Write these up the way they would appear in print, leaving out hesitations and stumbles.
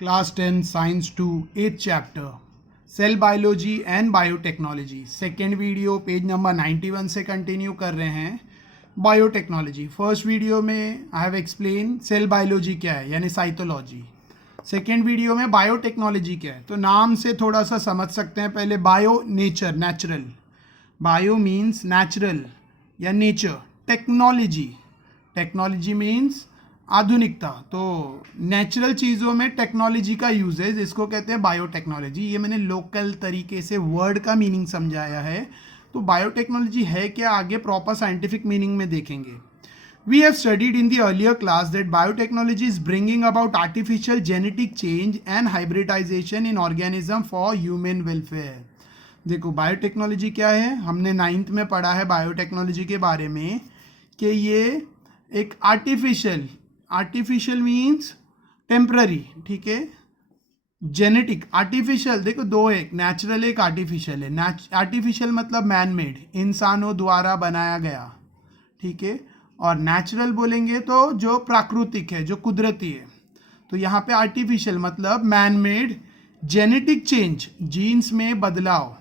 Class 10 Science 2 8th chapter Cell Biology and Biotechnology second video page number 91 से continue कर रहे हैं. Biotechnology first video में I have explain cell biology क्या है यानी साइटोलॉजी. सेकेंड वीडियो में बायोटेक्नोलॉजी क्या है. तो नाम से थोड़ा सा समझ सकते हैं. पहले bio nature natural, bio means natural या नेचर. टेक्नोलॉजी, टेक्नोलॉजी मीन्स आधुनिकता. तो नेचुरल चीज़ों में टेक्नोलॉजी का यूजेज, इसको कहते हैं बायोटेक्नोलॉजी. ये मैंने लोकल तरीके से वर्ड का मीनिंग समझाया है. तो बायोटेक्नोलॉजी है क्या, आगे प्रॉपर साइंटिफिक मीनिंग में देखेंगे. We have studied in the earlier class that biotechnology is bringing about artificial genetic change and hybridization in organism for human welfare. देखो बायोटेक्नोलॉजी क्या है, हमने 9th में पढ़ा है बायोटेक्नोलॉजी के बारे में कि ये एक आर्टिफिशियल मीन्स टेम्पररी, ठीक है. जेनेटिक आर्टिफिशियल, देखो दो, एक नेचुरल एक आर्टिफिशियल है. आर्टिफिशियल मतलब मैन मेड, इंसानों द्वारा बनाया गया, ठीक है. और नेचुरल बोलेंगे तो जो प्राकृतिक है, जो कुदरती है. तो यहाँ पे आर्टिफिशियल मतलब man made. Genetic change, genes में बदलाव,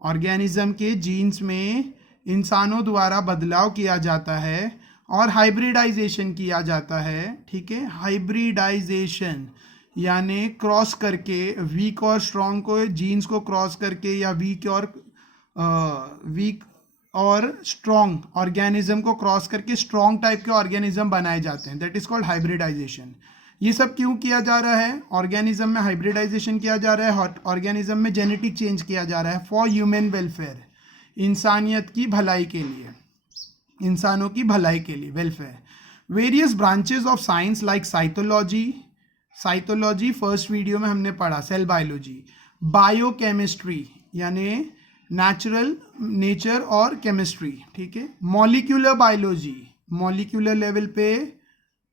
ऑर्गेनिज्म के जीन्स में इंसानों द्वारा बदलाव किया जाता है. और हाइब्रिडाइजेशन किया जाता है, ठीक है. हाइब्रिडाइजेशन यानी क्रॉस करके, वीक और स्ट्रॉन्ग को, जीन्स को क्रॉस करके, या वीक और स्ट्रॉन्ग ऑर्गेनिज्म को क्रॉस करके स्ट्रॉन्ग टाइप के ऑर्गेनिज्म बनाए जाते हैं. That is called hybridisation. ये सब क्यों किया जा रहा है, ऑर्गेनिज्म में हाइब्रिडाइजेशन किया जा रहा है, ऑर्गेनिज्म में जेनेटिक चेंज किया जा रहा है फॉर ह्यूमन वेलफेयर, इंसानियत की भलाई के लिए, इंसानों की भलाई के लिए, welfare. Various branches of science like cytology first video में हमने पढ़ा, सेल बायोलॉजी. बायोकेमिस्ट्री यानी नेचुरल, नेचर और केमिस्ट्री, ठीक है. मॉलिक्यूलर बायोलॉजी, मॉलिक्यूलर लेवल पे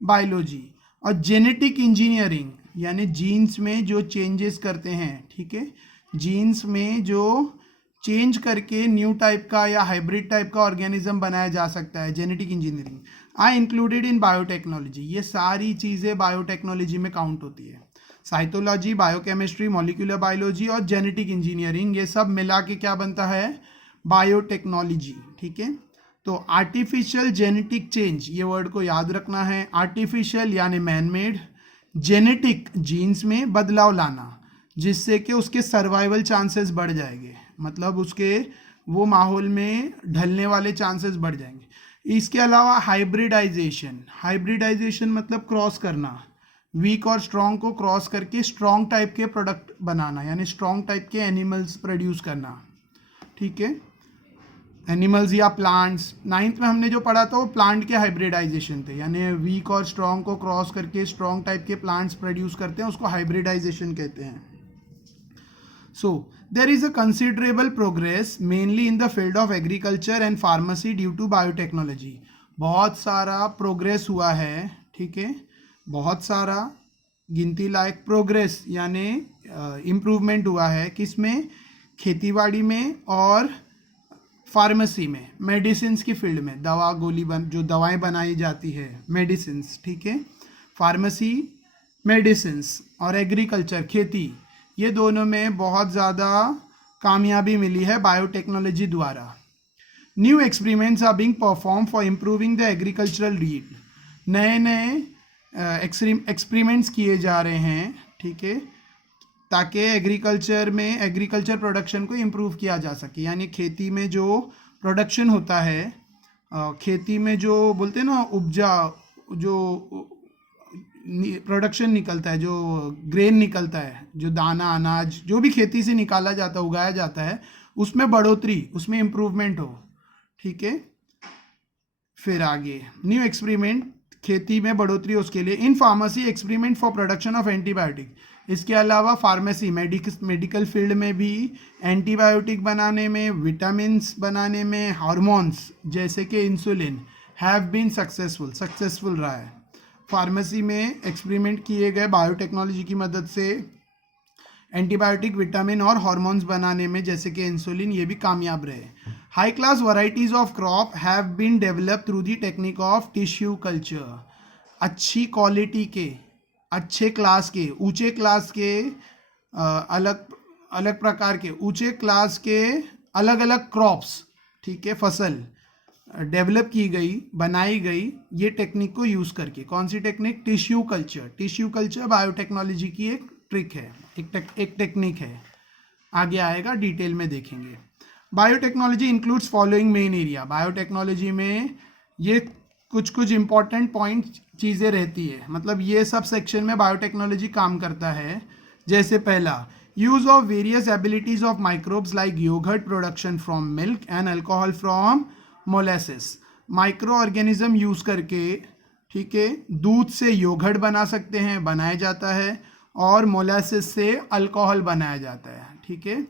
बायोलॉजी. और जेनेटिक इंजीनियरिंग यानी जीन्स में जो चेंजेस करते हैं, ठीक है. जीन्स में जो चेंज करके न्यू टाइप का या हाइब्रिड टाइप का ऑर्गेनिज्म बनाया जा सकता है, genetic engineering I included in biotechnology. ये सारी चीज़ें बायोटेक्नोलॉजी में काउंट होती है. साइटोलॉजी, बायोकेमिस्ट्री, मॉलिक्यूलर बायोलॉजी और जेनेटिक इंजीनियरिंग, ये सब मिला के क्या बनता है, बायोटेक्नोलॉजी, ठीक है. तो आर्टिफिशियल जेनेटिक चेंज, ये वर्ड को याद रखना है. आर्टिफिशियल यानी मैन मेड, जेनेटिक जीन्स में बदलाव लाना जिससे कि उसके सर्वाइवल चांसेस बढ़ जाएंगे, मतलब उसके वो माहौल में ढलने वाले चांसेस बढ़ जाएंगे. इसके अलावा हाइब्रिडाइजेशन मतलब क्रॉस करना, वीक और स्ट्रॉन्ग को क्रॉस करके स्ट्रॉन्ग टाइप के प्रोडक्ट बनाना, यानी स्ट्रॉन्ग टाइप के एनिमल्स प्रोड्यूस करना, ठीक है. एनिमल्स या प्लांट्स, 9th में हमने जो पढ़ा था वो प्लांट के हाइब्रिडाइजेशन थे, यानी वीक और स्ट्रॉन्ग को क्रॉस करके स्ट्रॉन्ग टाइप के प्लांट्स प्रोड्यूस करते हैं, उसको हाइब्रिडाइजेशन कहते हैं. So, there is a considerable progress mainly in the field of agriculture and pharmacy due to biotechnology. बहुत सारा प्रोग्रेस हुआ है, ठीक है. बहुत सारा गिनती लायक प्रोग्रेस यानी इम्प्रूवमेंट हुआ है, किसमें, खेतीबाड़ी में और फार्मेसी में, मेडिसिन की फील्ड में, दवा गोली जो दवाएं बनाई जाती है, मेडिसिन, ठीक है. फार्मेसी, मेडिसिन और एग्रीकल्चर, खेती, ये दोनों में बहुत ज़्यादा कामयाबी मिली है बायोटेक्नोलॉजी द्वारा. New experiments are being perform for improving the agricultural breed. नए नए एक्सपेरिमेंट्स किए जा रहे हैं, ठीक है, ताकि एग्रीकल्चर प्रोडक्शन को इम्प्रूव किया जा सके. यानी खेती में जो प्रोडक्शन होता है, खेती में जो बोलते हैं ना उपजा, जो प्रोडक्शन निकलता है, जो ग्रेन निकलता है, जो दाना अनाज जो भी खेती से निकाला जाता है, उगाया जाता है, उसमें बढ़ोतरी, उसमें इम्प्रूवमेंट हो, ठीक है. फिर आगे न्यू एक्सपेरिमेंट, खेती में बढ़ोतरी उसके लिए. In pharmacy experiment for production of antibiotic. इसके अलावा फार्मेसी, मेडिकल फील्ड में भी एंटीबायोटिक बनाने में, विटामिन बनाने में, हार्मोन्स जैसे कि इंसुलिन हैव बीन सक्सेसफुल रहा है. फार्मेसी में एक्सपेरिमेंट किए गए बायोटेक्नोलॉजी की मदद से एंटीबायोटिक, विटामिन और हार्मोन्स बनाने में, जैसे कि इंसुलिन, ये भी कामयाब रहे. High class varieties of crop have been develop through the technique of tissue culture. अच्छी क्वालिटी के अच्छे क्लास के, ऊंचे क्लास के, अलग अलग प्रकार के ऊंचे क्लास के अलग अलग क्रॉप्स, ठीक है, फसल डेवलप की गई, बनाई गई ये टेक्निक को यूज़ करके। कौन सी technique? Tissue culture. Tissue culture biotechnology की एक ट्रिक है, एक टेक्निक है। आगे आएगा, डिटेल में देखेंगे। Biotechnology includes following main area. Biotechnology में ये कुछ कुछ इंपॉर्टेंट पॉइंट चीज़ें रहती है, मतलब ये सब सेक्शन में बायोटेक्नोलॉजी काम करता है। जैसे पहला, use of various abilities of microbes like yogurt production from milk and alcohol from molasses. Microorganism use करके, ठीक है, दूध से योगर्ट बना सकते हैं, बनाया जाता है, और मोलेसिस से अल्कोहल बनाया जाता है, ठीक है।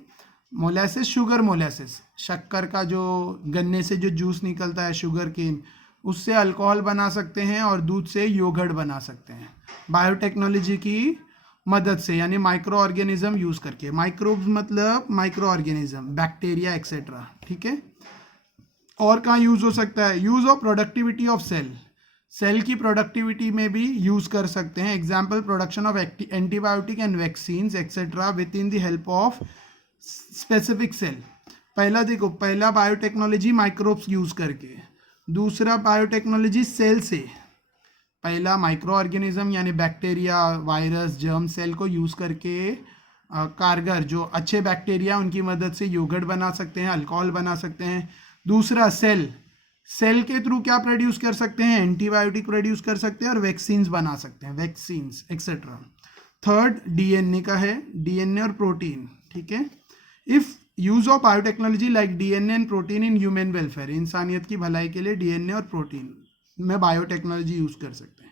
मोलेसिस, शुगर मोलेसिस, शक्कर का जो गन्ने से जो जूस निकलता है, शुगर केन, उससे अल्कोहल बना सकते हैं और दूध से योगर्ट बना सकते हैं बायोटेक्नोलॉजी की मदद से, यानी माइक्रो ऑर्गेनिज्म यूज करके। माइक्रोब्स मतलब माइक्रो ऑर्गेनिज्म, बैक्टीरिया एक्सेट्रा, ठीक है। और कहाँ यूज हो सकता है? Use of productivity of cell. Cell की प्रोडक्टिविटी में भी यूज कर सकते हैं। Example, production of antibiotic and vaccines etcetera with in the help of specific cell. पहला देखो, पहला बायोटेक्नोलॉजी माइक्रोब्स यूज करके, दूसरा बायोटेक्नोलॉजी सेल से। पहला माइक्रो ऑर्गेनिज्म यानी बैक्टीरिया, वायरस, जर्म सेल को यूज करके कारगर जो अच्छे बैक्टीरिया उनकी मदद से योगर्ट बना सकते हैं, अल्कोहल बना सकते हैं। दूसरा सेल, सेल के थ्रू क्या प्रोड्यूस कर सकते हैं? एंटीबायोटिक प्रोड्यूस कर सकते हैं और वैक्सीन्स बना सकते हैं, वैक्सीन्स एक्सेट्रा। थर्ड डीएनए का है, डीएनए और प्रोटीन, ठीक है। If use of biotechnology like DNA and protein in human welfare, इंसानियत की भलाई के लिए डीएनए और प्रोटीन में बायोटेक्नोलॉजी यूज कर सकते हैं।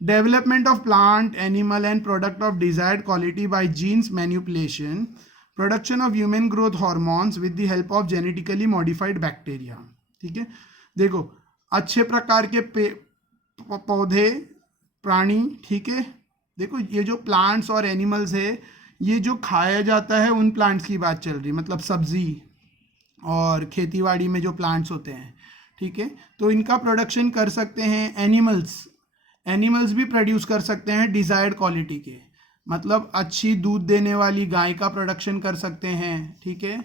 Development of plant, animal and product of desired quality by genes manipulation, production of human growth hormones with the help of genetically modified bacteria, ठीक है। देखो, अच्छे प्रकार के पौधे, प्राणी, ठीक है। देखो, ये जो प्लांट्स और एनिमल्स है, ये जो खाया जाता है उन प्लांट्स की बात चल रही, मतलब सब्जी और खेतीबाड़ी में जो प्लांट्स होते हैं, ठीक है, तो इनका प्रोडक्शन कर सकते हैं एनिमल्स भी प्रोड्यूस कर सकते हैं डिजायर्ड क्वालिटी के, मतलब अच्छी दूध देने वाली गाय का प्रोडक्शन कर सकते हैं, ठीक है।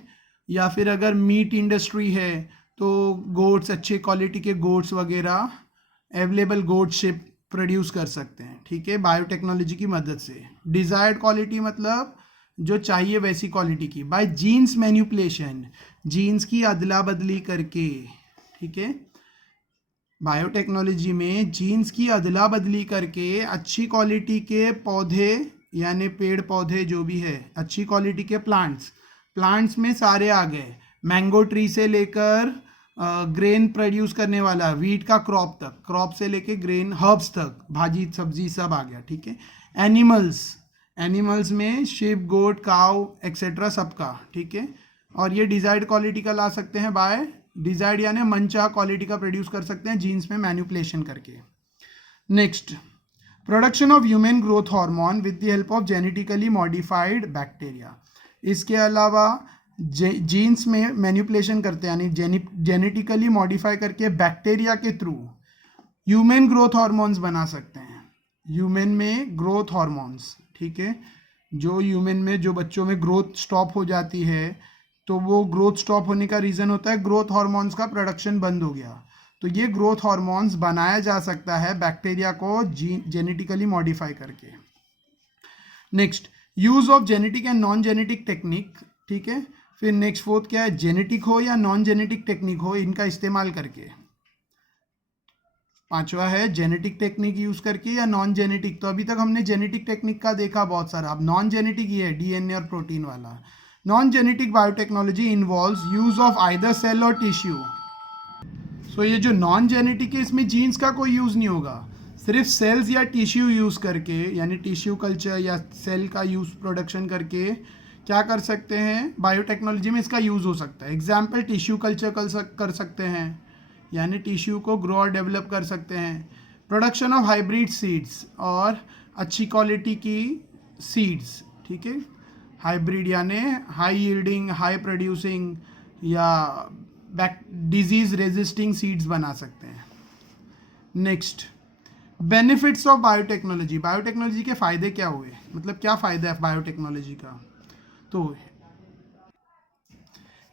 या फिर अगर मीट इंडस्ट्री है तो गोट्स, अच्छे क्वालिटी के गोट्स वगैरह, अवेलेबल गोट शिप प्रोड्यूस कर सकते हैं, ठीक है, बायोटेक्नोलॉजी की मदद से। डिजायर्ड क्वालिटी मतलब जो चाहिए वैसी क्वालिटी की, बाय जीन्स मैनिपुलेशन, जीन्स की अदला बदली करके, ठीक है। बायोटेक्नोलॉजी में जीन्स की अदला बदली करके अच्छी क्वालिटी के पौधे, यानी पेड़ पौधे जो भी है, अच्छी क्वालिटी के प्लांट्स में सारे आ गए, मैंगो ट्री से लेकर ग्रेन प्रोड्यूस करने वाला वीट का क्रॉप तक, क्रॉप से लेके ग्रेन, हर्ब्स तक, भाजी सब्जी सब आ गया, ठीक है। एनिमल्स में शिप, गोट, काउ एक्सेट्रा सबका, ठीक है। और ये डिजायर्ड क्वालिटी का ला सकते हैं बाय डिजायर्ड, यानी मनचाहा क्वालिटी का प्रोड्यूस कर सकते हैं जीन्स में मैनिपुलेशन करके। Next, production of human growth hormone with the help of genetically modified bacteria. इसके अलावा जीन्स में मैनिपुलेशन करते हैं, यानी जेनेटिकली मॉडिफाई करके बैक्टीरिया के थ्रू ह्यूमन ग्रोथ हार्मोन्स बना सकते हैं। ह्यूमन में ग्रोथ हार्मोन्स, ठीक है, जो ह्यूमन में, जो बच्चों में ग्रोथ स्टॉप हो जाती है, तो वो ग्रोथ स्टॉप होने का रीज़न होता है ग्रोथ हार्मोन्स का प्रोडक्शन बंद हो गया, तो ये ग्रोथ हार्मोन्स बनाया जा सकता है बैक्टीरिया को जेनेटिकली मॉडिफाई करके। Next, use of genetic and non genetic technique, ठीक है। फिर नेक्स्ट फोर्थ क्या है? जेनेटिक हो या नॉन जेनेटिक टेक्निक हो, इनका इस्तेमाल करके। पांचवा है जेनेटिक टेक्निक यूज करके या नॉन जेनेटिक। तो अभी तक हमने जेनेटिक टेक्निक का देखा बहुत सारा, अब नॉन जेनेटिक ये है, डीएनए और प्रोटीन वाला। Non genetic biotechnology involves use of either cell और टिश्यू। सो ये जो नॉन जेनेटिक है, इसमें जीन्स का कोई यूज नहीं होगा, सिर्फ सेल्स या टिश्यू यूज करके, यानी टिश्यू कल्चर या सेल का यूज प्रोडक्शन करके क्या कर सकते हैं, बायोटेक्नोलॉजी में इसका यूज हो सकता है। एग्जाम्पल, टिश्यू कल्चर कर सकते हैं, यानी टिश्यू को ग्रो और डेवलप कर सकते हैं। प्रोडक्शन ऑफ हाइब्रिड सीड्स, और अच्छी क्वालिटी की सीड्स, ठीक है, हाइब्रिड यानी हाई यील्डिंग, हाई प्रोड्यूसिंग या डिजीज रेजिस्टिंग सीड्स बना सकते हैं। Next, benefits of biotechnology, biotechnology के फ़ायदे क्या हुए, मतलब क्या फ़ायदा है बायोटेक्नोलॉजी का। तो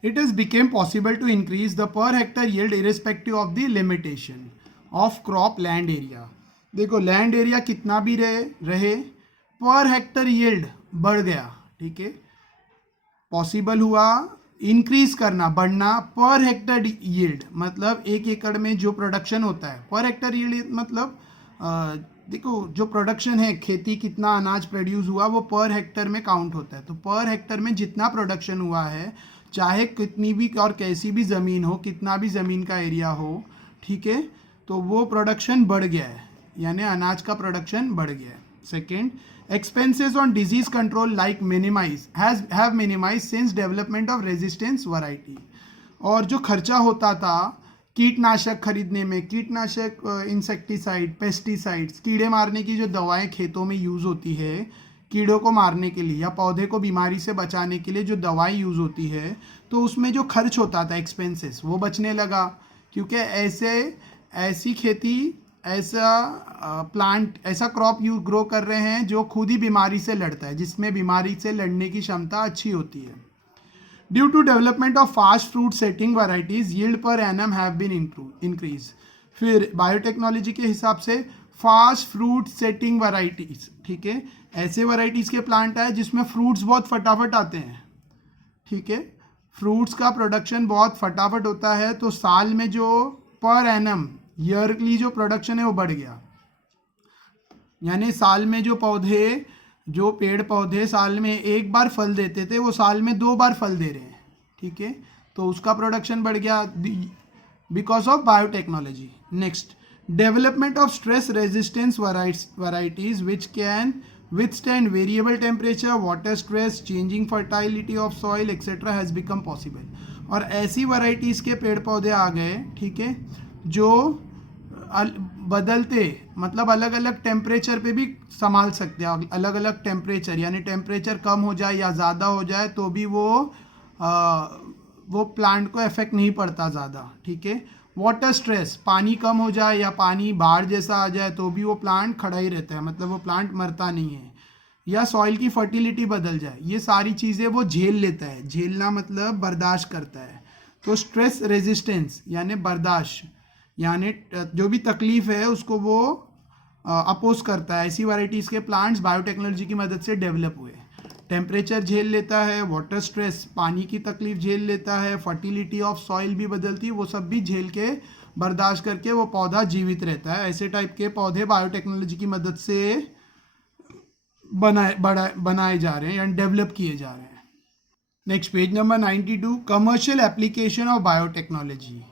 it is became possible to increase the per hectare yield irrespective of the limitation of crop land area. देखो लैंड एरिया कितना भी रहे पर हेक्टर यील्ड बढ़ गया, ठीक है, पॉसिबल हुआ इंक्रीज करना, बढ़ना पर हेक्टर यील्ड, मतलब एक एकड़ में जो प्रोडक्शन होता है पर हेक्टर यील्ड मतलब देखो जो प्रोडक्शन है, खेती कितना अनाज प्रोड्यूस हुआ वो पर हेक्टर में काउंट होता है। तो पर हेक्टर में जितना प्रोडक्शन हुआ है, चाहे कितनी भी और कैसी भी ज़मीन हो, कितना भी ज़मीन का एरिया हो, ठीक है, तो वो प्रोडक्शन बढ़ गया है, यानी अनाज का प्रोडक्शन बढ़ गया है। Second, expenses on disease control like have minimized since development of resistance variety। और जो खर्चा होता था कीटनाशक खरीदने में, कीटनाशक इंसेक्टिसाइड, पेस्टिसाइड्स, कीड़े मारने की जो दवाएं खेतों में यूज़ होती है कीड़ों को मारने के लिए या पौधे को बीमारी से बचाने के लिए जो दवाई यूज़ होती है, तो उसमें जो खर्च होता था एक्सपेंसेस वो बचने लगा, क्योंकि ऐसी खेती, ऐसा प्लांट, ऐसा क्रॉप ग्रो कर रहे हैं जो खुद ही बीमारी से लड़ता है, जिसमें बीमारी से लड़ने की क्षमता अच्छी होती है। Due to development of fast fruit setting varieties yield per annum have been increase. फिर बायोटेक्नोलॉजी के हिसाब से फास्ट फ्रूट सेटिंग वैराइटीज, ठीक है, ऐसे वैराइटीज के प्लांट है जिसमें फ्रूट्स बहुत फटाफट आते हैं, ठीक है, फ्रूट्स का प्रोडक्शन बहुत फटाफट होता है, तो साल में जो पर एनम ईयरली जो प्रोडक्शन है वो बढ़ गया, यानी साल में जो पेड़ पौधे साल में एक बार फल देते थे वो साल में 2 बार फल दे रहे हैं, ठीक है, तो उसका प्रोडक्शन बढ़ गया because of biotechnology. Next, development of stress resistance varieties which can withstand variable temperature, water stress, changing fertility of soil etc has become possible। और ऐसी वैराइटीज़ के पेड़ पौधे आ गए, ठीक है, जो बदलते मतलब अलग अलग टेम्परेचर पे भी संभाल सकते हैं, अलग अलग टेम्परेचर, यानी टेम्परेचर कम हो जाए या ज़्यादा हो जाए तो भी वो प्लांट को इफेक्ट नहीं पड़ता ज़्यादा, ठीक है। वाटर स्ट्रेस, पानी कम हो जाए या पानी बाढ़ जैसा आ जाए तो भी वो प्लांट खड़ा ही रहता है, मतलब वो प्लांट मरता नहीं है, या सॉइल की फर्टिलिटी बदल जाए, ये सारी चीज़ें वो झेल लेता है, झेलना मतलब बर्दाश्त करता है। तो स्ट्रेस रेजिस्टेंस यानी बर्दाश्त, यानी जो भी तकलीफ है उसको वो अपोज करता है। ऐसी वैराइटीज़ के प्लांट्स बायोटेक्नोलॉजी की मदद से डेवलप हुए। टेम्परेचर झेल लेता है, वाटर स्ट्रेस, पानी की तकलीफ झेल लेता है, फर्टिलिटी ऑफ सॉइल भी बदलती है, वो सब भी झेल के बर्दाश्त करके वो पौधा जीवित रहता है। ऐसे टाइप के पौधे बायोटेक्नोलॉजी की मदद से बनाए जा रहे हैं यानी डेवलप किए जा रहे हैं। Next page number 92, commercial application of biotechnology.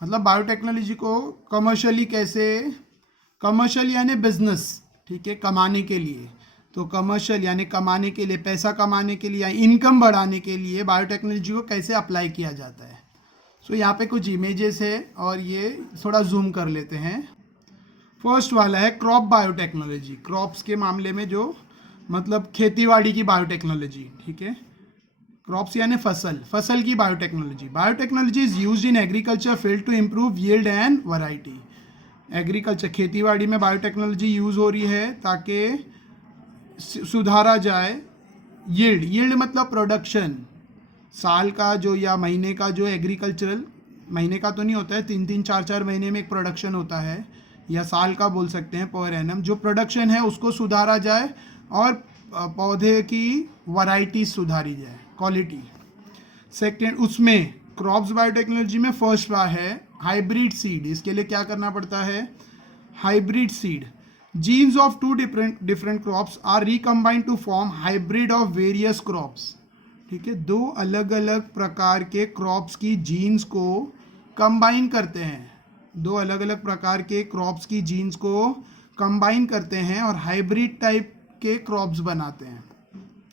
मतलब बायोटेक्नोलॉजी को कमर्शियली कैसे, कमर्शियल यानी बिजनेस, ठीक है, कमाने के लिए, तो कमर्शियल यानी कमाने के लिए, पैसा कमाने के लिए या इनकम बढ़ाने के लिए बायोटेक्नोलॉजी को कैसे अप्लाई किया जाता है। सो यहाँ पे कुछ इमेजेस है और ये थोड़ा जूम कर लेते हैं। फर्स्ट वाला है क्रॉप बायोटेक्नोलॉजी, क्रॉप्स के मामले में जो मतलब खेतीबाड़ी की बायोटेक्नोलॉजी, ठीक है, क्रॉप्स यानी फसल की biotechnology. Biotechnology is used in agriculture field to improve yield and variety. Agriculture खेतीबाड़ी में बायोटेक्नोलॉजी यूज़ हो रही है ताकि सुधारा जाए यील्ड मतलब प्रोडक्शन, साल का जो या महीने का जो एग्रीकल्चरल, महीने का तो नहीं होता है, 3-3, 4-4 महीने में एक प्रोडक्शन होता है, या साल का बोल सकते हैं पर एनम, जो प्रोडक्शन है उसको सुधारा जाए और पौधे की वैरायटी सुधारी जाए, क्वालिटी। सेकेंड, उसमें क्रॉप्स बायोटेक्नोलॉजी में फर्स्ट है हाइब्रिड सीड। इसके लिए क्या करना पड़ता है, hybrid seed, genes of 2 different crops are recombined to form hybrid of various crops, ठीक है, 2 अलग अलग प्रकार के क्रॉप्स की जीन्स को कंबाइन करते हैं, 2 अलग अलग प्रकार के क्रॉप्स की जीन्स को कंबाइन करते हैं और हाइब्रिड टाइप के क्रॉप्स बनाते हैं।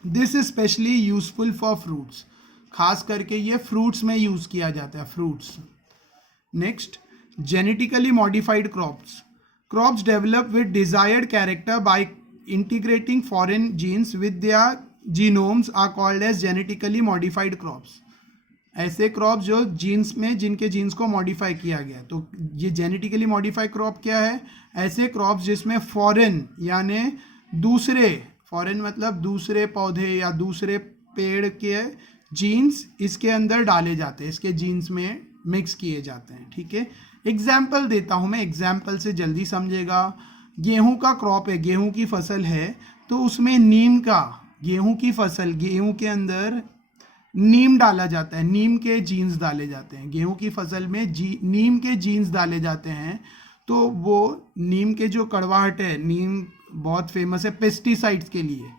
This is specially useful for fruits, खास करके ये फ्रूट्स में यूज़ किया जाता है, fruits. Next, genetically modified crops develop with desired character by integrating foreign genes with their genomes are called as genetically modified crops. ऐसे क्रॉप जो genes में जिनके जीन्स को मॉडिफाई किया गया। तो ये जेनेटिकली मॉडिफाई क्रॉप क्या है? ऐसे क्रॉप जिसमें फॉरेन यानी दूसरे, फॉरेन मतलब दूसरे पौधे या दूसरे पेड़ के जीन्स इसके अंदर डाले जाते हैं, इसके जीन्स में मिक्स किए जाते हैं। ठीक है, एग्जाम्पल देता हूँ मैं, एग्जाम्पल से जल्दी समझेगा। गेहूं का क्रॉप है, गेहूं की फसल है, तो उसमें नीम का, गेहूं की फसल, गेहूं के अंदर नीम डाला जाता है, नीम के जीन्स डाले जाते हैं। गेहूं की फसल में नीम के जीन्स डाले जाते हैं। तो वो नीम के जो कड़वाहट है, नीम बहुत फेमस है पेस्टिसाइड्स के लिए।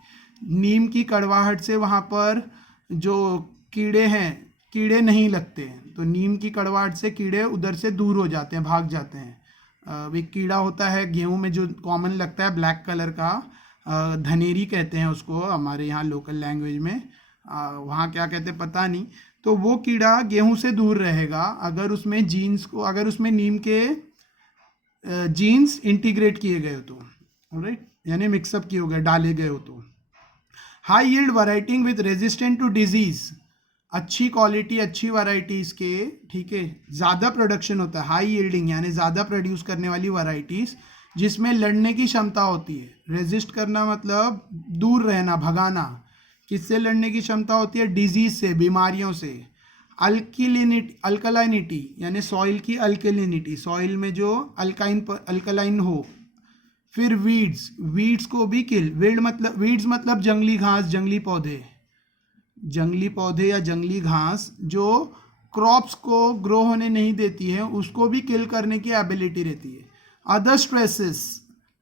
नीम की कड़वाहट से वहाँ पर जो कीड़े हैं, कीड़े नहीं लगते हैं। तो नीम की कड़वाहट से कीड़े उधर से दूर हो जाते हैं, भाग जाते हैं। एक कीड़ा होता है गेहूं में जो कॉमन लगता है ब्लैक कलर का, धनेरी कहते हैं उसको हमारे यहाँ लोकल लैंग्वेज में, वहाँ क्या कहते हैं पता नहीं। तो वो कीड़ा गेहूं से दूर रहेगा अगर उसमें जीन्स को, अगर उसमें नीम के जीन्स इंटीग्रेट किए गए हो तो, राइट, यानी मिक्सअप किए हो गए, डाले गए हो तो। High yield variety with resistant to disease, अच्छी क्वालिटी, अच्छी वैरायटीज़ के, ठीक है, ज़्यादा प्रोडक्शन होता है। हाई यील्डिंग यानी ज़्यादा प्रोड्यूस करने वाली वैरायटीज़ जिसमें लड़ने की क्षमता होती है। रेजिस्ट करना मतलब दूर रहना, भगाना। किससे लड़ने की क्षमता होती है? डिजीज से, बीमारियों से। अल्कलाइनिटी यानी सॉइल की अल्कलिनिटी, सॉइल में जो अल्कलाइन हो। फिर वीड्स, वीड्स को भी किल, वीड्स मतलब जंगली घास, जंगली पौधे, जंगली पौधे या जंगली घास जो क्रॉप्स को ग्रो होने नहीं देती है, उसको भी किल करने की एबिलिटी रहती है। Other stresses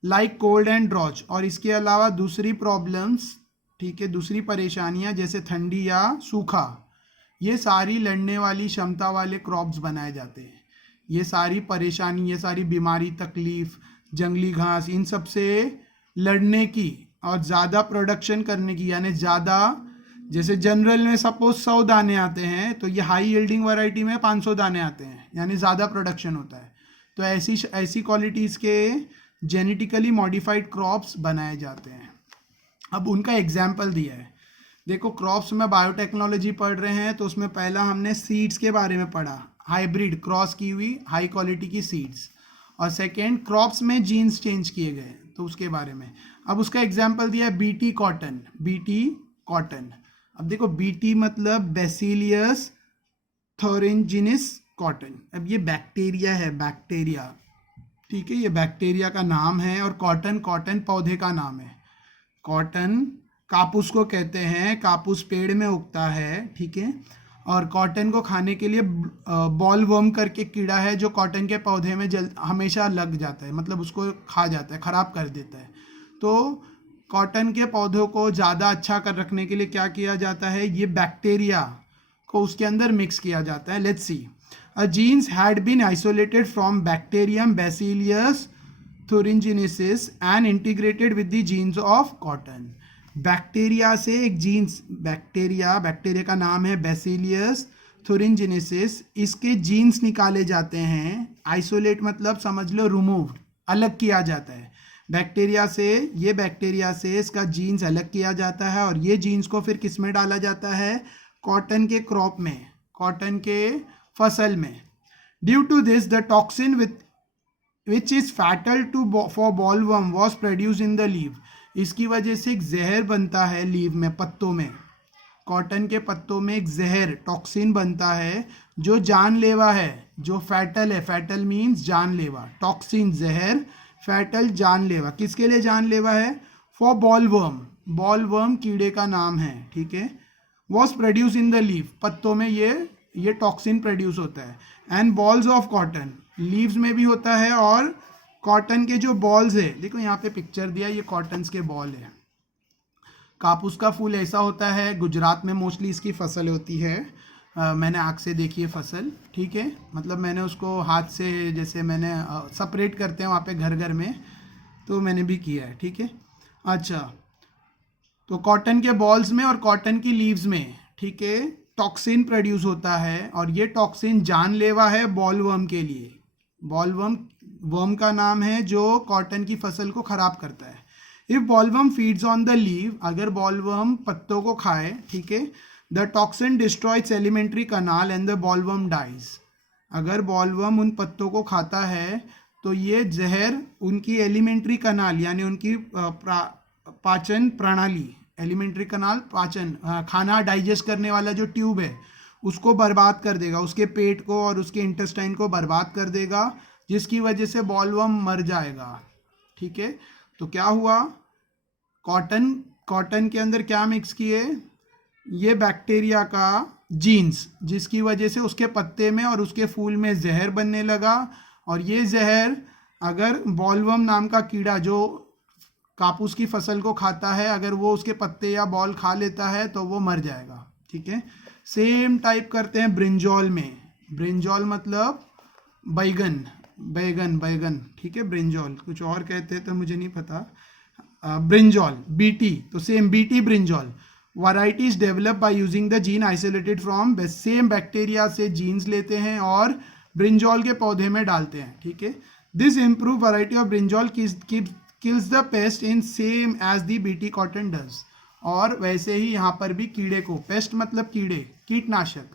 like cold and drought, और इसके अलावा दूसरी प्रॉब्लम्स, ठीक है, दूसरी परेशानियां जैसे ठंडी या सूखा, ये सारी लड़ने वाली क्षमता वाले क्रॉप्स बनाए जाते हैं। ये सारी परेशानी, ये सारी बीमारी, तकलीफ, जंगली घास, इन सब से लड़ने की और ज़्यादा प्रोडक्शन करने की, यानी ज़्यादा, जैसे जनरल में सपोज 100 दाने आते हैं तो ये हाई यील्डिंग वैरायटी में 500 दाने आते हैं, यानी ज़्यादा प्रोडक्शन होता है। तो ऐसी क्वालिटीज़ के जेनेटिकली मॉडिफाइड क्रॉप्स बनाए जाते हैं। अब उनका एग्जाम्पल दिया है। देखो, क्रॉप्स में बायोटेक्नोलॉजी पढ़ रहे हैं तो उसमें पहला हमने सीड्स के बारे में पढ़ा, हाइब्रिड, क्रॉस की हुई हाई क्वालिटी की सीड्स। और सेकेंड, क्रॉप्स में जीन्स चेंज किए गए तो उसके बारे में। अब उसका एग्जाम्पल दिया है बीटी कॉटन, बीटी कॉटन। अब देखो, बीटी मतलब बैसिलियस थोरिंजिनस कॉटन। अब ये बैक्टीरिया है, बैक्टीरिया, ठीक है, ये बैक्टीरिया का नाम है। और कॉटन, कॉटन पौधे का नाम है। कॉटन कापूस को कहते हैं, कापूस पेड़ में उगता है, ठीक है। और कॉटन को खाने के लिए बॉल वर्म करके कीड़ा है जो कॉटन के पौधे में हमेशा लग जाता है, मतलब उसको खा जाता है, ख़राब कर देता है। तो कॉटन के पौधों को ज़्यादा अच्छा कर रखने के लिए क्या किया जाता है? ये बैक्टीरिया को उसके अंदर मिक्स किया जाता है। Let's see, a genes had been isolated from bacterium bacillus thuringiensis and integrated with the genes of cotton। Bacteria से एक जीन्स, बैक्टीरिया का नाम है बैसिलियस thuringiensis, इसके जीन्स निकाले जाते हैं। आइसोलेट मतलब समझ लो रिमूव्ड, अलग किया जाता है। बैक्टीरिया से इसका जीन्स अलग किया जाता है और ये जीन्स को फिर किस में डाला जाता है? कॉटन के क्रॉप में, कॉटन के फसल में। Due to this the toxin which is fatal for bollworm was produced in the leaf। इसकी वजह से एक जहर बनता है लीव में, पत्तों में, कॉटन के पत्तों में एक जहर, टॉक्सिन बनता है जो जानलेवा है, जो फैटल है। फैटल मीन्स जानलेवा, टॉक्सिन जहर, फैटल जानलेवा। किसके लिए जानलेवा है? फॉर बॉलवर्म, बॉलवर्म कीड़े का नाम है, ठीक है। Was produce in the leaf, पत्तों में ये टॉक्सिन प्रोड्यूस होता है। And balls of cotton, leaves में भी होता है। और कॉटन के जो बॉल्स है, देखो यहाँ पे पिक्चर दिया, ये कॉटन्स के बॉल है। कापूस का फूल ऐसा होता है, गुजरात में मोस्टली इसकी फसल होती है। मैंने आँख से देखी है फसल, ठीक है, मतलब मैंने उसको हाथ से, जैसे मैंने सेपरेट करते हैं वहाँ पे घर घर में, तो मैंने भी किया है, ठीक है। अच्छा, तो कॉटन के बॉल्स में और कॉटन की लीव्स में, ठीक है, टॉक्सिन प्रोड्यूस होता है। और ये टॉक्सिन जानलेवा है बॉलवर्म के लिए। बॉलवर्म, वर्म का नाम है जो कॉटन की फसल को खराब करता है। If bollworm feeds on the leave, अगर बॉलवर्म पत्तों को खाए, ठीक है, the toxin destroys alimentary canal and the bollworm dies. अगर बॉलवर्म उन पत्तों को खाता है तो ये जहर उनकी एलिमेंट्री कनाल यानी उनकी पाचन प्रणाली, एलिमेंट्री कनाल पाचन खाना डाइजेस्ट करने वाला जो ट्यूब है उसको बर्बाद कर देगा, उसके पेट को और उसके इंटेस्टाइन को बर्बाद कर देगा, जिसकी वजह से बॉलवर्म मर जाएगा। ठीक है, तो क्या हुआ, कॉटन के अंदर क्या मिक्स किए, ये बैक्टीरिया का जीन्स, जिसकी वजह से उसके पत्ते में और उसके फूल में जहर बनने लगा। और ये जहर अगर बॉलवर्म नाम का कीड़ा जो कापूस की फसल को खाता है, अगर वो उसके पत्ते या बॉल खा लेता है तो वो मर जाएगा। ठीक है, सेम टाइप करते हैं ब्रिंजॉल में। ब्रिंजॉल मतलब बैगन। ठीक है, ब्रिंजॉल कुछ और कहते हैं तो मुझे नहीं पता। ब्रिंजॉल बीटी, तो same BT brinjal. Varieties develop by using the gene isolated from same bacteria से जीन्स लेते हैं और ब्रिंजॉल के पौधे में डालते हैं। ठीक है, this improve variety of brinjal kills the pest in same as the BT cotton does. और वैसे ही यहाँ पर भी कीड़े को, पेस्ट मतलब कीड़े, कीटनाशक,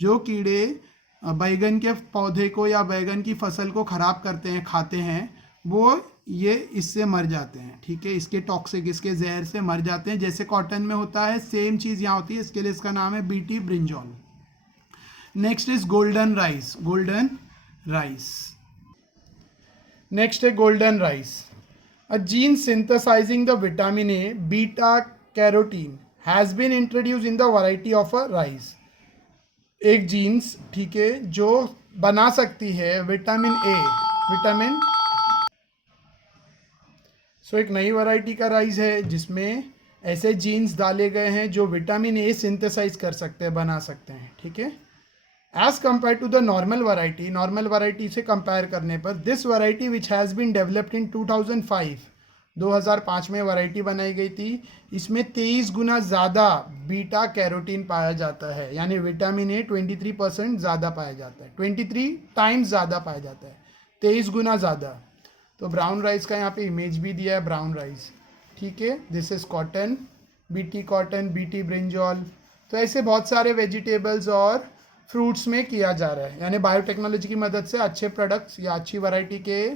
जो कीड़े बैगन के पौधे को या बैगन की फसल को खराब करते हैं, खाते हैं, वो ये इससे मर जाते हैं। ठीक है, इसके टॉक्सिक, इसके जहर से मर जाते हैं, जैसे कॉटन में होता है सेम चीज़ यहाँ होती है, इसके लिए इसका नाम है BT brinjal. Next is golden rice. Next है golden rice. A gene synthesizing the vitamin A beta carotene has been introduce in the variety of a rice. एक जीन्स, ठीक है, जो बना सकती है विटामिन ए, एक नई वैरायटी का राइस है जिसमें ऐसे जीन्स डाले गए हैं जो विटामिन ए सिंथेसाइज कर सकते हैं, बना सकते हैं। ठीक है, as compare to the normal variety से कंपेयर करने पर this variety which has been developed in 2005 में वैरायटी बनाई गई थी। इसमें 23 गुना ज़्यादा बीटा कैरोटीन पाया जाता है, यानी विटामिन ए 23% ज़्यादा पाया जाता है, 23 टाइम्स ज़्यादा पाया जाता है, 23 गुना ज़्यादा। तो ब्राउन राइस का यहाँ पे इमेज भी दिया है, ब्राउन राइस। ठीक है, this is cotton, BT brinjal. तो ऐसे बहुत सारे वेजिटेबल्स और फ्रूट्स में किया जा रहा है, यानी बायोटेक्नोलॉजी की मदद से अच्छे प्रोडक्ट्स या अच्छी वैरायटी के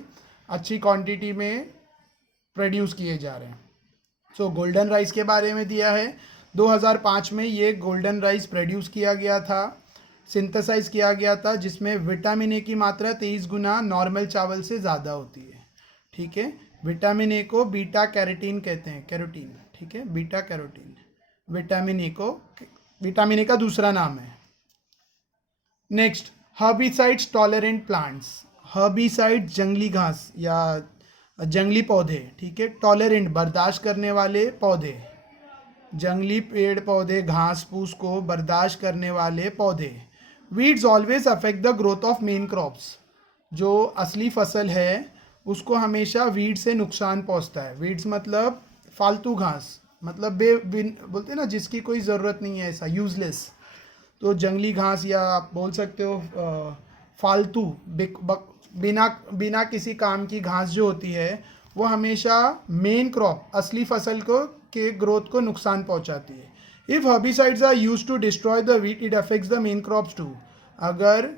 अच्छी क्वांटिटी में प्रोड्यूस किए जा रहे हैं। सो गोल्डन राइस के बारे में दिया है, 2005 में ये गोल्डन राइस प्रोड्यूस किया गया था, सिंथेसाइज किया गया था, जिसमें विटामिन ए की मात्रा 23 गुना नॉर्मल चावल से ज़्यादा होती है। ठीक है, विटामिन ए को बीटा कैरोटीन कहते हैं, कैरोटीन। ठीक है, बीटा कैरोटीन विटामिन ए का दूसरा नाम है। Next, herbicides tolerant plants. Herbicide जंगली घास या जंगली पौधे। ठीक है, टॉलरेंट बर्दाश्त करने वाले पौधे, जंगली पेड़ पौधे, घास फूस को बर्दाश्त करने वाले पौधे। Weeds always affect the growth of main crops. जो असली फसल है उसको हमेशा वीड से नुकसान पहुंचता है। वीड्स मतलब फालतू घास, मतलब बोलते हैं ना जिसकी कोई ज़रूरत नहीं है, ऐसा यूजलेस। तो जंगली घास या आप बोल सकते हो फालतू बिना किसी काम की घास जो होती है वो हमेशा मेन क्रॉप, असली फसल को के ग्रोथ को नुकसान पहुंचाती है। If herbicides are used to destroy the weed it affects the main crops too. अगर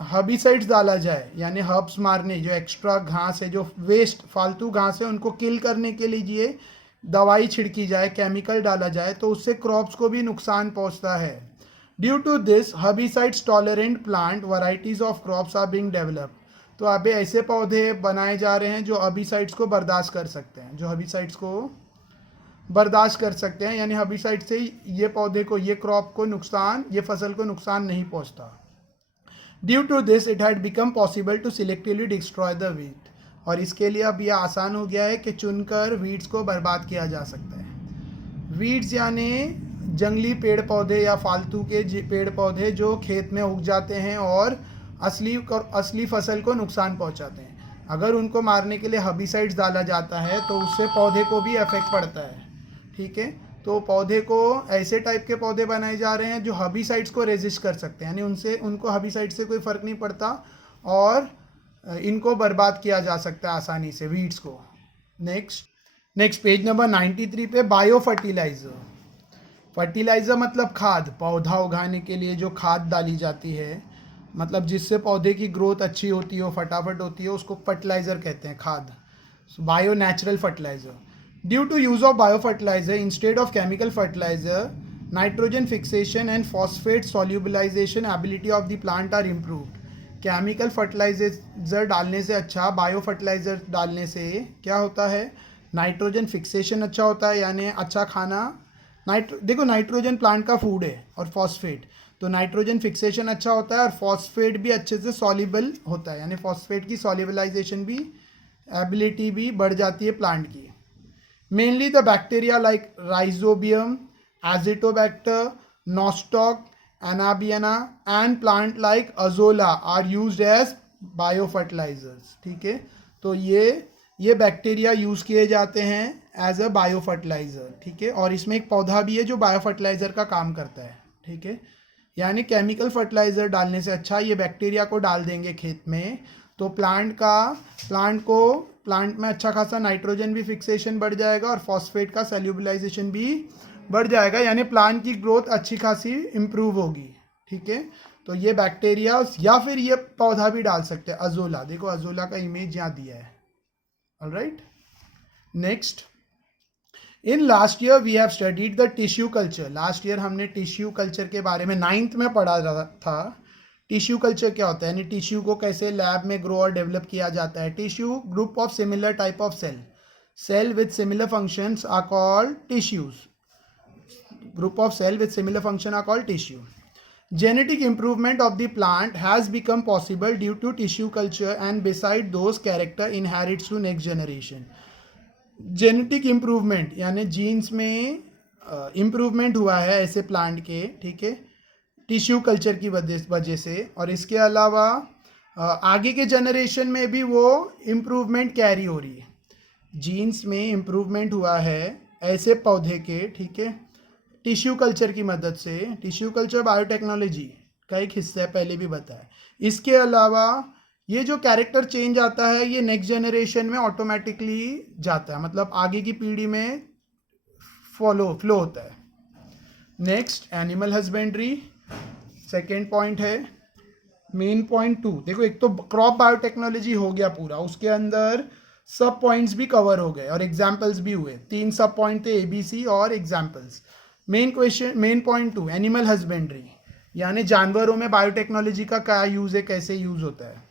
हर्बिसाइड्स डाला जाए, यानी हर्ब्स मारने, जो एक्स्ट्रा घास है, जो वेस्ट फालतू घास है, उनको किल करने के लिए दवाई छिड़की जाए, केमिकल डाला जाए, तो उससे क्रॉप्स को भी नुकसान पहुंचता है। Due to this herbicides tolerant plant varieties of crops are being developed. तो अभी ऐसे पौधे बनाए जा रहे हैं जो हर्बिसाइड्स को बर्दाश्त कर सकते हैं, यानी हर्बिसाइड से ये पौधे को, ये क्रॉप को नुकसान, ये फसल को नुकसान नहीं पहुंचता। Due to this it had become possible to selectively destroy the weed. और इसके लिए अब यह आसान हो गया है कि चुनकर वीड्स को बर्बाद किया जा सकता है। वीड्स यानी जंगली पेड़ पौधे या फालतू के पेड़ पौधे जो खेत में उग जाते हैं और असली फसल को नुकसान पहुंचाते हैं। अगर उनको मारने के लिए हर्बिसाइड्स डाला जाता है तो उससे पौधे को भी इफेक्ट पड़ता है। ठीक है, तो पौधे को, ऐसे टाइप के पौधे बनाए जा रहे हैं जो हर्बिसाइड्स को रेजिस्ट कर सकते हैं, यानी उनको हर्बिसाइड से कोई फ़र्क नहीं पड़ता और इनको बर्बाद किया जा सकता है आसानी से, वीड्स को। नेक्स्ट पेज नंबर 93 पे बायो फर्टिलाइज़र। फर्टिलाइज़र मतलब खाद, पौधा उगाने के लिए जो खाद डाली जाती है, मतलब जिससे पौधे की ग्रोथ अच्छी होती हो, फटाफट होती है, उसको फर्टिलाइज़र कहते हैं, खाद. Bio natural fertilizer. Due to use of bio fertilizer instead of chemical fertilizer, nitrogen fixation and phosphate solubilization ability of the plant are improved. Chemical fertilizer डालने से अच्छा बायो फर्टिलाइज़र डालने से क्या होता है, नाइट्रोजन फिक्सेशन अच्छा होता है, यानी अच्छा खाना. देखो नाइट्रोजन प्लांट का फूड है, और फॉस्फेट, तो नाइट्रोजन फिक्सेशन अच्छा होता है और फॉस्फेट भी अच्छे से सॉल्युबल होता है, यानी फॉस्फेट की सॉल्युबलाइजेशन भी, एबिलिटी भी बढ़ जाती है प्लांट की. Mainly the bacteria like Rhizobium, Azotobacter, Nostoc, Anabaena and plant like Azolla are used as bio fertilizers. ठीक है, तो ये बैक्टीरिया यूज़ किए जाते हैं एज अ बायो फर्टिलाइज़र. ठीक है, और इसमें एक पौधा भी है जो बायो फर्टिलाइज़र का काम करता है. ठीक है, यानी केमिकल फर्टिलाइज़र डालने से अच्छा ये बैक्टीरिया को डाल देंगे खेत में, तो प्लांट में अच्छा खासा नाइट्रोजन भी फिक्सेशन बढ़ जाएगा और फॉस्फेट का सेल्यूबलाइजेशन भी बढ़ जाएगा, यानी प्लांट की ग्रोथ अच्छी खासी इम्प्रूव होगी. ठीक है, तो ये बैक्टीरिया या फिर ये पौधा भी डाल सकते हैं, अजोला. देखो अजोला का इमेज यहाँ दिया है. Alright, next, in last year we have studied the tissue culture. Last year हमने टिश्यू कल्चर के बारे में 9th में पढ़ा था. टिश्यू कल्चर क्या होता है, यानी टिश्यू को कैसे लैब में ग्रो और डेवलप किया जाता है. Tissue group of similar type of cell with similar functions are called tissues. Group of cell with similar function are called tissue. Genetic improvement of the plant has become possible due to tissue culture, and beside those character inherits to next generation. Genetic improvement यानी jeans में improvement हुआ है ऐसे plant के. ठीक है, tissue culture की वजह से, और इसके अलावा आगे के जनरेशन में भी वो इम्प्रूवमेंट कैरी हो रही है. जीन्स में इम्प्रूवमेंट हुआ है ऐसे पौधे के. ठीक है, टिश्यू कल्चर की मदद से. टिश्यू कल्चर बायोटेक्नोलॉजी का एक हिस्सा है, पहले भी बताया. इसके अलावा ये जो कैरेक्टर चेंज आता है ये नेक्स्ट जनरेशन में ऑटोमेटिकली जाता है, मतलब आगे की पीढ़ी में फ्लो होता है. Next, animal husbandry second point है. मेन पॉइंट 2, देखो एक तो क्रॉप बायोटेक्नोलॉजी हो गया पूरा, उसके अंदर सब पॉइंट्स भी कवर हो गए और एग्जाम्पल्स भी हुए. 3 सब पॉइंट थे, ABC और examples. Main point 2, animal husbandry, यानी जानवरों में बायोटेक्नोलॉजी का क्या यूज़ है, कैसे यूज़ होता है.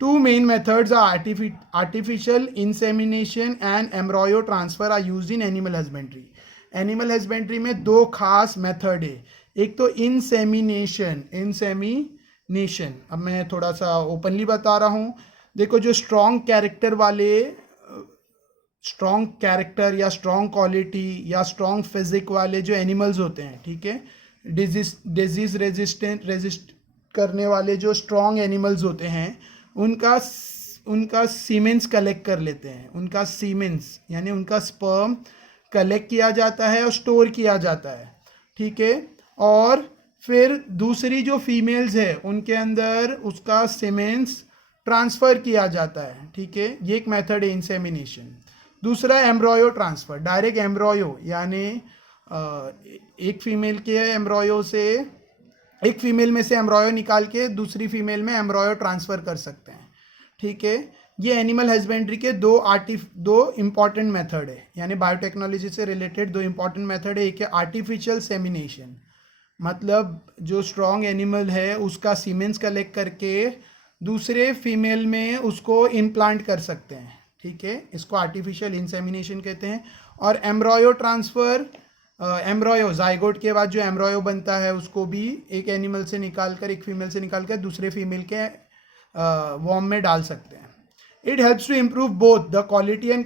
2 main methods are artificial insemination and embryo transfer are used in animal husbandry. Animal husbandry में 2 खास मेथड है. एक तो इंसेमिनेशन. अब मैं थोड़ा सा ओपनली बता रहा हूँ. देखो जो स्ट्रॉन्ग कैरेक्टर या स्ट्रॉन्ग क्वालिटी या स्ट्रॉन्ग फिजिक वाले जो एनिमल्स होते हैं, ठीक है, डिजीज रेजिस्ट करने वाले जो स्ट्रॉन्ग एनिमल्स होते हैं, उनका सीमेंस कलेक्ट कर लेते हैं. उनका सीमेंस यानी उनका स्पर्म कलेक्ट किया जाता है और स्टोर किया जाता है. ठीक है, और फिर दूसरी जो फीमेल्स है उनके अंदर उसका सीमेंस ट्रांसफ़र किया जाता है. ठीक है, ये एक मेथड है इंसेमिनेशन. दूसरा एम्ब्रॉयो ट्रांसफ़र, डायरेक्ट एम्ब्रॉयो, यानी एक फीमेल के एम्ब्रॉयो से, एक फीमेल में से एम्ब्रॉयो निकाल के दूसरी फीमेल में एम्ब्रॉयो ट्रांसफ़र कर सकते हैं. ठीक है, ये एनिमल हस्बेंड्री के दो इंपॉर्टेंट मेथड है, यानी बायोटेक्नोलॉजी से रिलेटेड 2 इंपॉर्टेंट मेथड है. एक है आर्टिफिशियल सेमिनेशन, मतलब जो स्ट्रॉन्ग एनिमल है उसका सीमेंस कलेक्ट करके दूसरे फीमेल में उसको इम्प्लांट कर सकते हैं. ठीक है, इसको आर्टिफिशियल इंसेमिनेशन कहते हैं. और एम्ब्रॉयो ट्रांसफ़र, एम्ब्रॉयो जाइगोट के बाद जो एम्ब्रॉयो बनता है उसको भी एक एनिमल से निकाल कर, एक फीमेल से निकाल कर दूसरे फीमेल के वॉर्म में डाल सकते हैं. It helps to improve both the quality and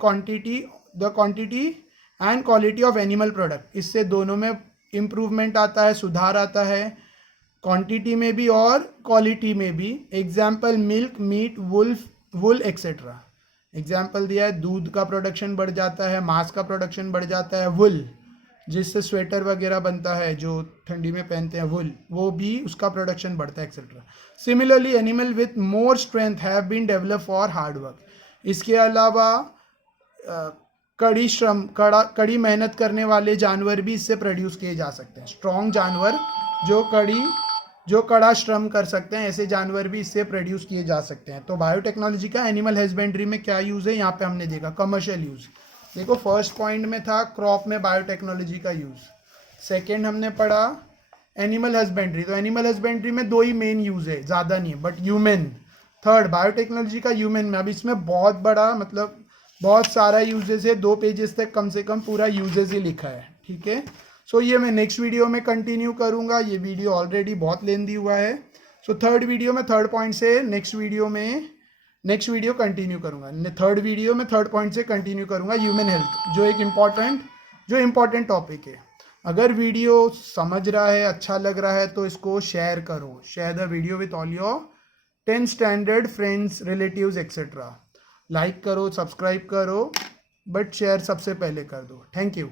quality of animal product. इससे दोनों में इम्प्रूवमेंट आता है, सुधार आता है, क्वांटिटी में भी और क्वालिटी में भी. एग्जाम्पल मिल्क, मीट, वुल एक्सेट्रा. एग्जाम्पल दिया है, दूध का प्रोडक्शन बढ़ जाता है, मांस का प्रोडक्शन बढ़ जाता है, वुल जिससे स्वेटर वगैरह बनता है जो ठंडी में पहनते हैं, वुल, वो भी उसका प्रोडक्शन बढ़ता है etcetera. Similarly animal with more strength have been develop for hard work. इसके अलावा कड़ी मेहनत करने वाले जानवर भी इससे प्रोड्यूस किए जा सकते हैं। स्ट्रॉन्ग जानवर जो कड़ा श्रम कर सकते हैं, ऐसे जानवर भी इससे प्रोड्यूस किए जा सकते हैं। तो बायोटेक्नोलॉजी का एनिमल हस्बेंड्री में क्या यूज़ है, यहाँ पे हमने देखा कमर्शियल यूज़। देखो फर्स्ट पॉइंट में था क्रॉप में बायोटेक्नोलॉजी का यूज़, सेकेंड हमने पढ़ा एनिमल हस्बेंड्री। तो एनिमल हस्बेंड्री में 2 ही मेन यूज़ है, ज़्यादा नहीं है, बट ह्यूमन। थर्ड बायोटेक्नोलॉजी का ह्यूमन में, अब इसमें बहुत बड़ा मतलब बहुत सारा यूजेस है, 2 पेजेस तक कम से कम पूरा यूजेस ही लिखा है, ठीक है। सो ये मैं नेक्स्ट वीडियो में कंटिन्यू करूँगा, ये वीडियो ऑलरेडी बहुत लेंदी हुआ है। सो थर्ड वीडियो में थर्ड पॉइंट से नेक्स्ट वीडियो कंटिन्यू करूँगा। थर्ड वीडियो में थर्ड पॉइंट से कंटिन्यू करूँगा ह्यूमन हेल्थ, जो इम्पॉर्टेंट टॉपिक है। अगर वीडियो समझ रहा है, अच्छा लग रहा है, तो इसको शेयर करो, share the video with all your 10th standard friends, relatives etcetera. Like करो, सब्सक्राइब करो, बट शेयर सबसे पहले कर दो। Thank you.